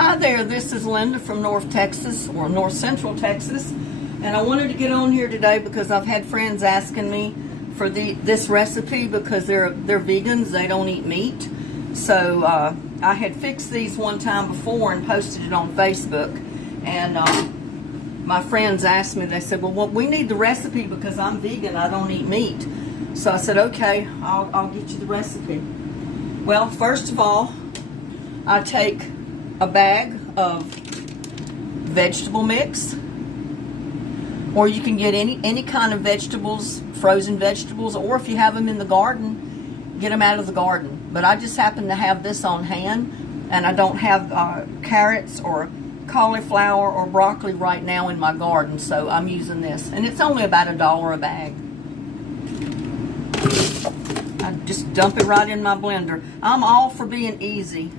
Hi there, this is Linda from North Texas, or North Central Texas, and I wanted to get on here today because I've had friends asking me for this recipe because they're vegans, they don't eat meat. So I had fixed these one time before and posted it on Facebook, and my friends asked me, they said, well, we need the recipe because I'm vegan, I don't eat meat. So I said, okay, I'll get you the recipe. Well, first of all, I take a bag of vegetable mix, or you can get any kind of vegetables, frozen vegetables, or if you have them in the garden, get them out of the garden. But I just happen to have this on hand, and I don't have carrots or cauliflower or broccoli right now in my garden, so I'm using this, and it's only about $1 a bag. I just dump it right in my blender. I'm all for being easy.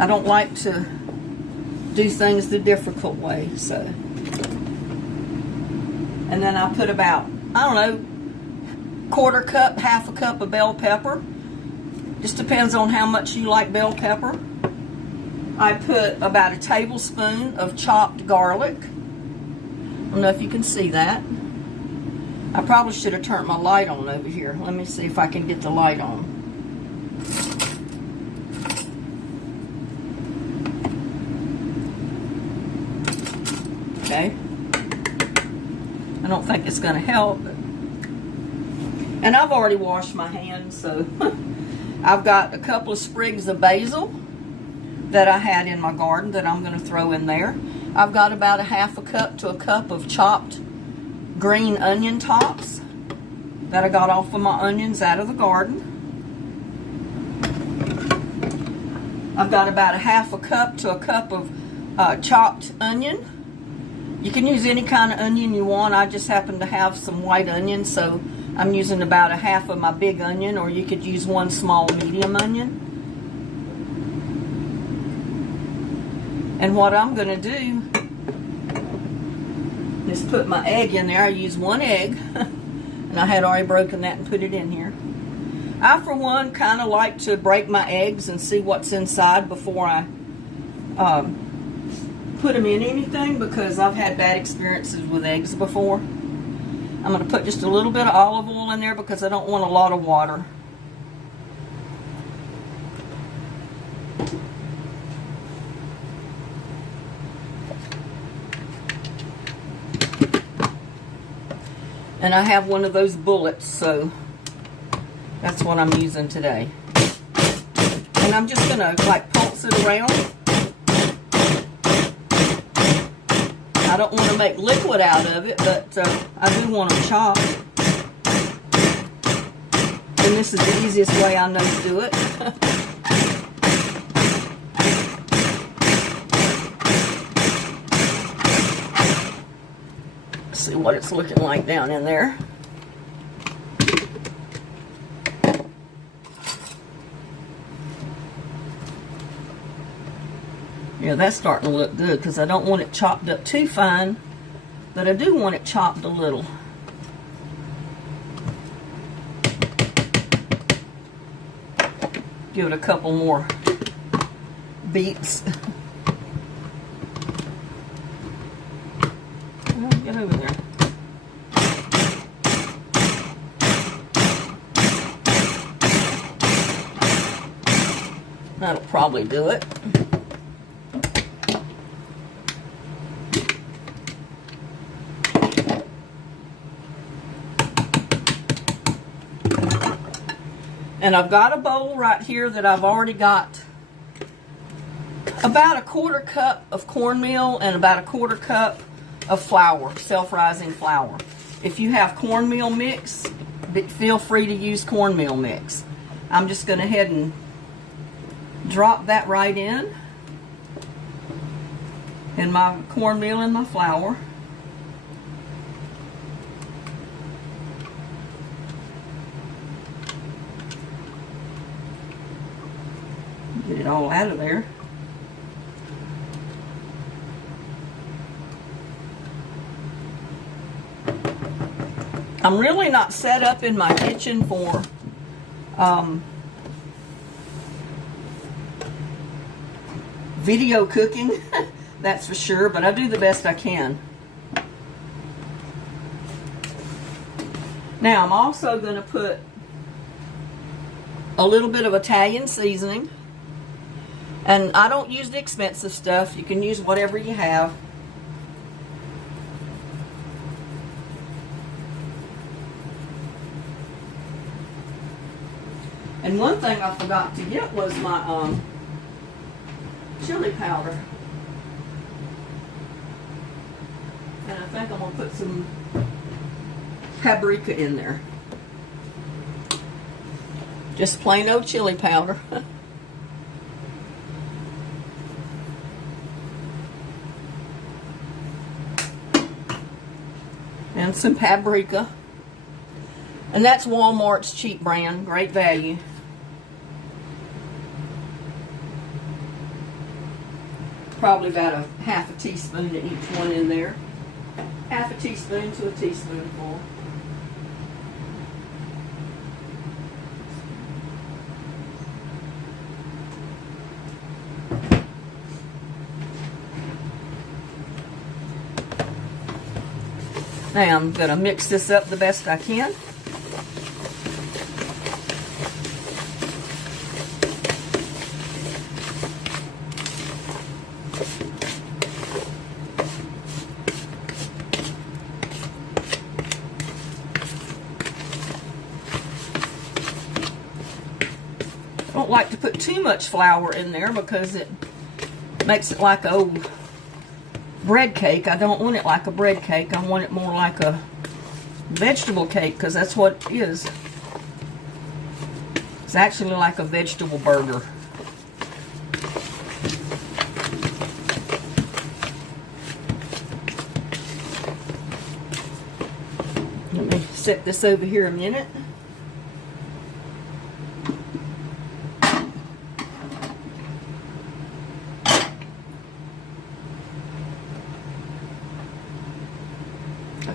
I don't like to do things the difficult way, so. And then I put about, I don't know, quarter cup, half a cup of bell pepper. Just depends on how much you like bell pepper. I put about a tablespoon of chopped garlic. I don't know if you can see that. I probably should have turned my light on over here. Let me see if I can get the light on. Okay. I don't think it's going to help. And I've already washed my hands, so I've got a couple of sprigs of basil that I had in my garden that I'm going to throw in there. I've got about a half a cup to a cup of chopped green onion tops that I got off of my onions out of the garden. I've got about a half a cup to a cup of chopped onion. You can use any kind of onion you want. I just happen to have some white onion, so I'm using about a half of my big onion, or you could use one small medium onion. And what I'm going to do is put my egg in there. I use one egg, and I had already broken that and put it in here. I, for one, kind of like to break my eggs and see what's inside before I put them in anything, because I've had bad experiences with eggs before. I'm going to put just a little bit of olive oil in there because I don't want a lot of water. And I have one of those bullets, so that's what I'm using today. And I'm just going to like pulse it around. I don't want to make liquid out of it, but I do want them chopped. And this is the easiest way I know to do it. See what it's looking like down in there. Yeah, that's starting to look good because I don't want it chopped up too fine, but I do want it chopped a little. Give it a couple more beats. Get over there. That'll probably do it. And I've got a bowl right here that I've already got about a quarter cup of cornmeal and about a quarter cup of flour, self-rising flour. If you have cornmeal mix, feel free to use cornmeal mix. I'm just going to head and drop that right in my cornmeal and my flour. Get it all out of there. I'm really not set up in my kitchen for video cooking, that's for sure, but I do the best I can. Now I'm also going to put a little bit of Italian seasoning, and I don't use the expensive stuff. You can use whatever you have. And one thing I forgot to get was my chili powder. And I think I'm going to put some paprika in there. Just plain old chili powder. And some paprika. And that's Walmart's cheap brand, great value. Probably about a half a teaspoon of each one in there. Half a teaspoon to a teaspoonful. Now I'm going to mix this up the best I can. I don't like to put too much flour in there because it makes it like old bread cake. I don't want it like a bread cake. I want it more like a vegetable cake, because that's what it is. It's actually like a vegetable burger. Let me set this over here a minute.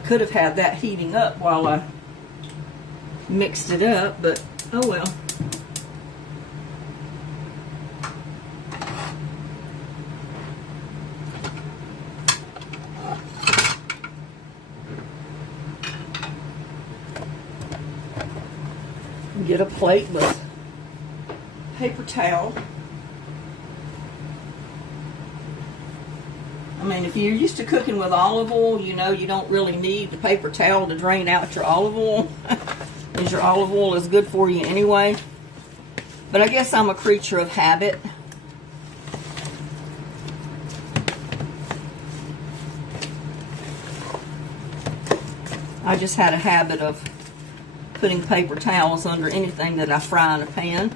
Could have had that heating up while I mixed it up, but oh well. Get a plate with paper towel. I mean, if you're used to cooking with olive oil, you know you don't really need the paper towel to drain out your olive oil, because your olive oil is good for you anyway. But I guess I'm a creature of habit. I just had a habit of putting paper towels under anything that I fry in a pan.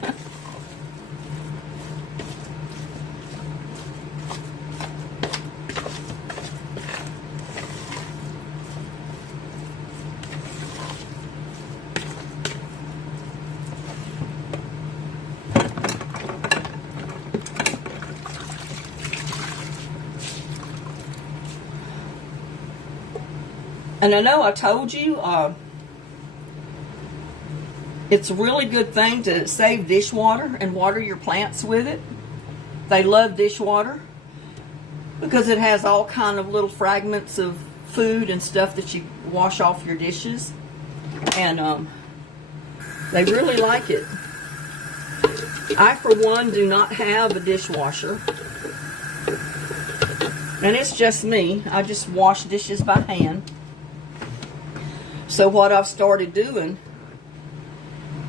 And I know I told you, it's a really good thing to save dishwater and water your plants with it. They love dishwater because it has all kind of little fragments of food and stuff that you wash off your dishes. And they really like it. I, for one, do not have a dishwasher. And it's just me. I just wash dishes by hand. So what I've started doing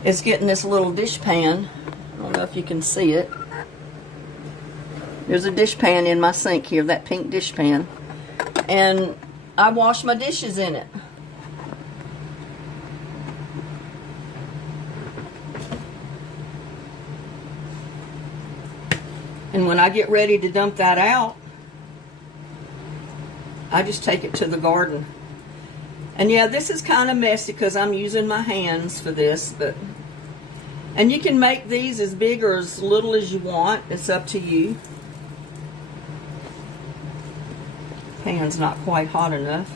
is getting this little dish pan. I don't know if you can see it. There's a dish pan in my sink here, that pink dish pan. And I wash my dishes in it. And when I get ready to dump that out, I just take it to the garden. And yeah, this is kind of messy because I'm using my hands for this, and you can make these as big or as little as you want. It's up to you. Pan's not quite hot enough.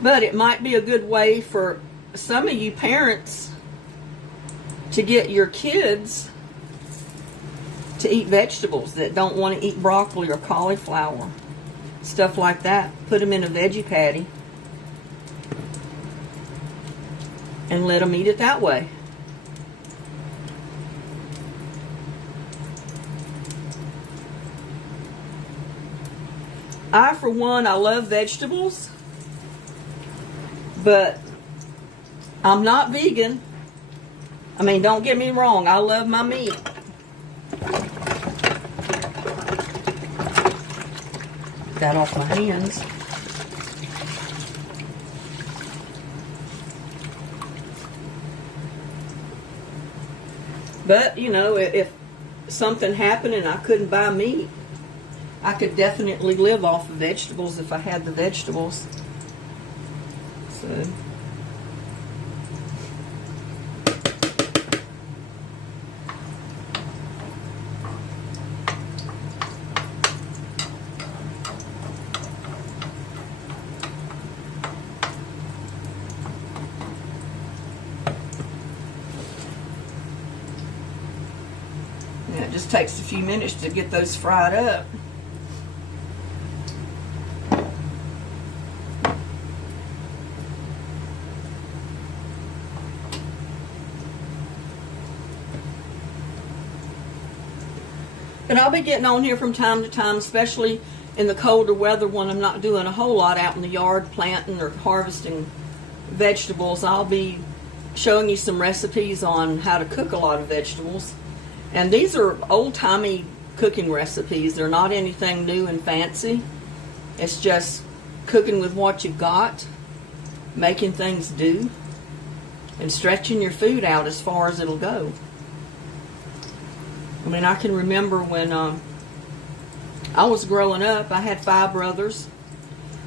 But it might be a good way for some of you parents to get your kids to eat vegetables that don't want to eat broccoli or cauliflower, stuff like that. Put them in a veggie patty and let them eat it that way. For one, I love vegetables, but I'm not vegan. I mean, don't get me wrong, I love my meat. That off my hands. But, you know, if something happened and I couldn't buy meat, I could definitely live off of vegetables if I had the vegetables. So. Yeah, it just takes a few minutes to get those fried up. And I'll be getting on here from time to time, especially in the colder weather when I'm not doing a whole lot out in the yard planting or harvesting vegetables. I'll be showing you some recipes on how to cook a lot of vegetables. And these are old-timey cooking recipes. They're not anything new and fancy. It's just cooking with what you've got, making things do, and stretching your food out as far as it'll go. I mean, I can remember when I was growing up, I had 5 brothers.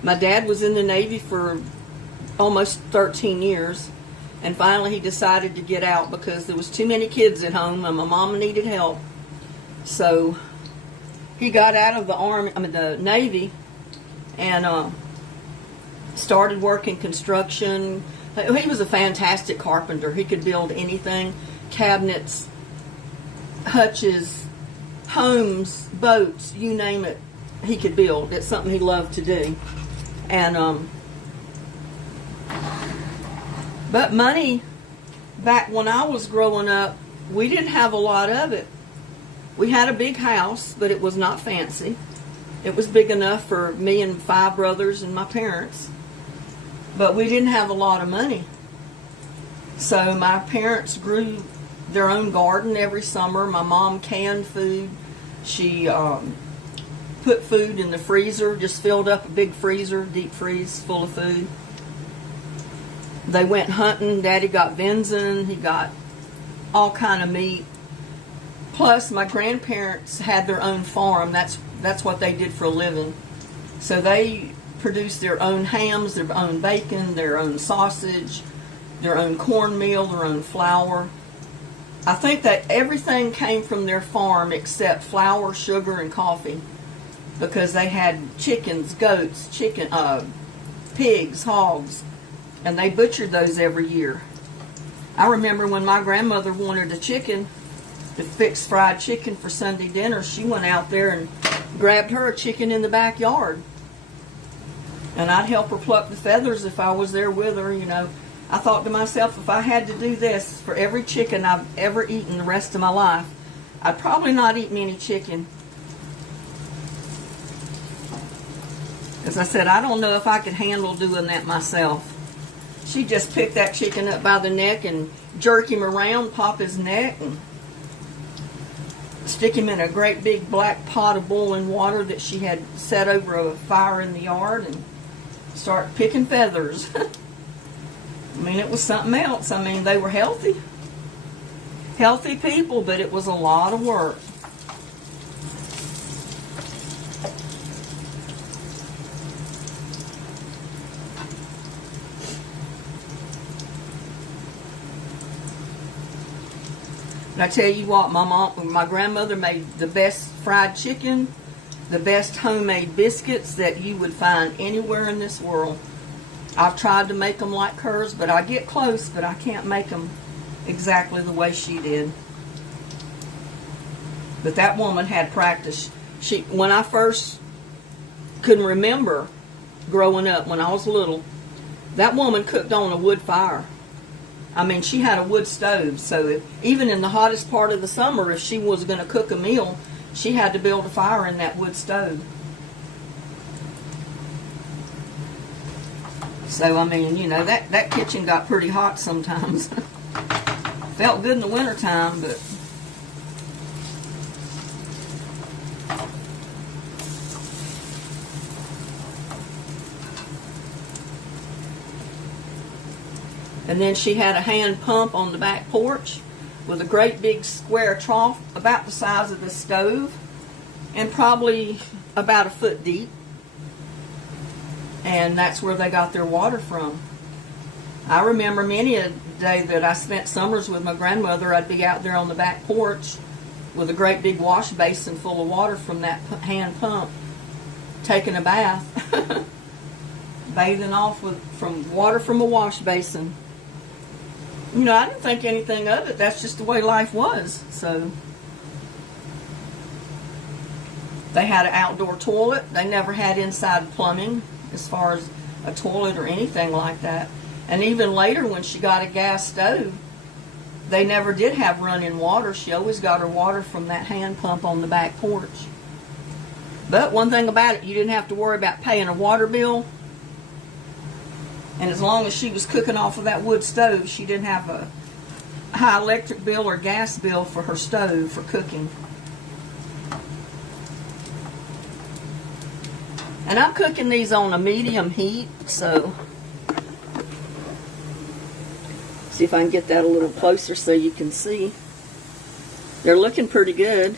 My dad was in the Navy for almost 13 years, and finally he decided to get out because there was too many kids at home and my mama needed help. So he got out of the Navy and started working construction. He was a fantastic carpenter. He could build anything, cabinets, hutches, homes, boats, you name it, he could build. It's something he loved to do. And but money, back when I was growing up, we didn't have a lot of it. We had a big house, but it was not fancy. It was big enough for me and 5 brothers and my parents, but we didn't have a lot of money. So my parents grew their own garden every summer. My mom canned food. She put food in the freezer, just filled up a big freezer, deep freeze full of food. They went hunting. Daddy got venison. He got all kind of meat. Plus, my grandparents had their own farm. That's what they did for a living. So they produced their own hams, their own bacon, their own sausage, their own cornmeal, their own flour. I think that everything came from their farm except flour, sugar, and coffee, because they had chickens, goats, pigs, hogs, and they butchered those every year. I remember when my grandmother wanted a chicken to fix fried chicken for Sunday dinner, she went out there and grabbed her a chicken in the backyard. And I'd help her pluck the feathers if I was there with her, you know. I thought to myself, if I had to do this for every chicken I've ever eaten the rest of my life, I'd probably not eat many chicken. As I said, I don't know if I could handle doing that myself. She'd just pick that chicken up by the neck and jerk him around, pop his neck, and stick him in a great big black pot of boiling water that she had set over a fire in the yard and start picking feathers. I mean, it was something else. I mean, they were healthy people, but it was a lot of work. And I tell you what, my grandmother made the best fried chicken, the best homemade biscuits that you would find anywhere in this world. I've tried to make them like hers, but I get close, but I can't make them exactly the way she did. But that woman had practice. When I first couldn't remember growing up, when I was little, that woman cooked on a wood fire. I mean, she had a wood stove, so even in the hottest part of the summer, if she was going to cook a meal, she had to build a fire in that wood stove. So, I mean, you know, that kitchen got pretty hot sometimes. Felt good in the wintertime, but... And then she had a hand pump on the back porch with a great big square trough about the size of the stove and probably about a foot deep. And that's where they got their water from. I remember many a day that I spent summers with my grandmother. I'd be out there on the back porch with a great big wash basin full of water from that hand pump, taking a bath, bathing off from water from a wash basin. You know, I didn't think anything of it. That's just the way life was. So they had an outdoor toilet. They never had inside plumbing as far as a toilet or anything like that. And even later when she got a gas stove, they never did have running water. She always got her water from that hand pump on the back porch. But one thing about it, you didn't have to worry about paying a water bill. And as long as she was cooking off of that wood stove, she didn't have a high electric bill or gas bill for her stove for cooking. And I'm cooking these on a medium heat, so see if I can get that a little closer so you can see. They're looking pretty good.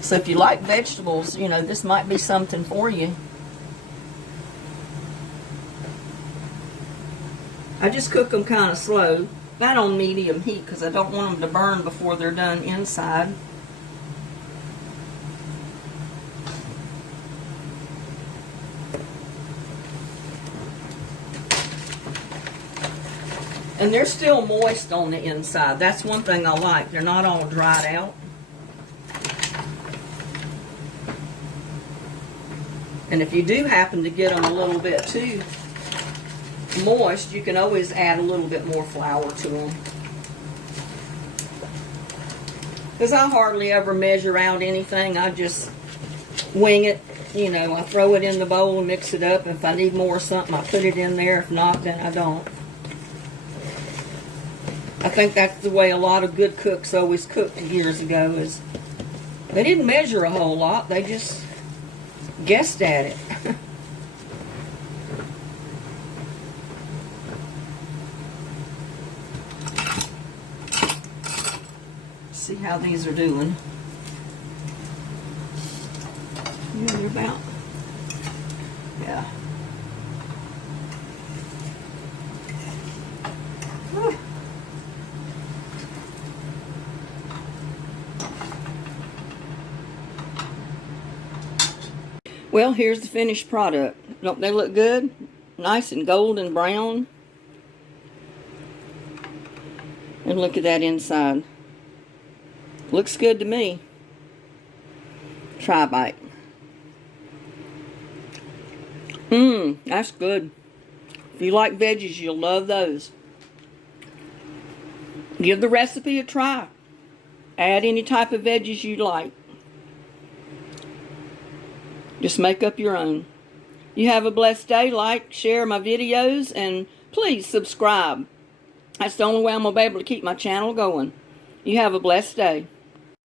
So if you like vegetables, you know, this might be something for you. I just cook them kind of slow, not on medium heat because I don't want them to burn before they're done inside. And they're still moist on the inside. That's one thing I like. They're not all dried out. And if you do happen to get them a little bit too moist, you can always add a little bit more flour to them. Because I hardly ever measure out anything. I just wing it. You know, I throw it in the bowl and mix it up. If I need more or something, I put it in there. If not, then I don't. I think that's the way a lot of good cooks always cooked years ago, is they didn't measure a whole lot. They just guessed at it. See how these are doing. Yeah, they're about, yeah. Well, here's the finished product. Don't they look good? Nice and golden brown. And look at that inside. Looks good to me. Try a bite. That's good. If you like veggies, you'll love those. Give the recipe a try. Add any type of veggies you like. Just make up your own. You have a blessed day. Like, share my videos, and please subscribe. That's the only way I'm going to be able to keep my channel going. You have a blessed day.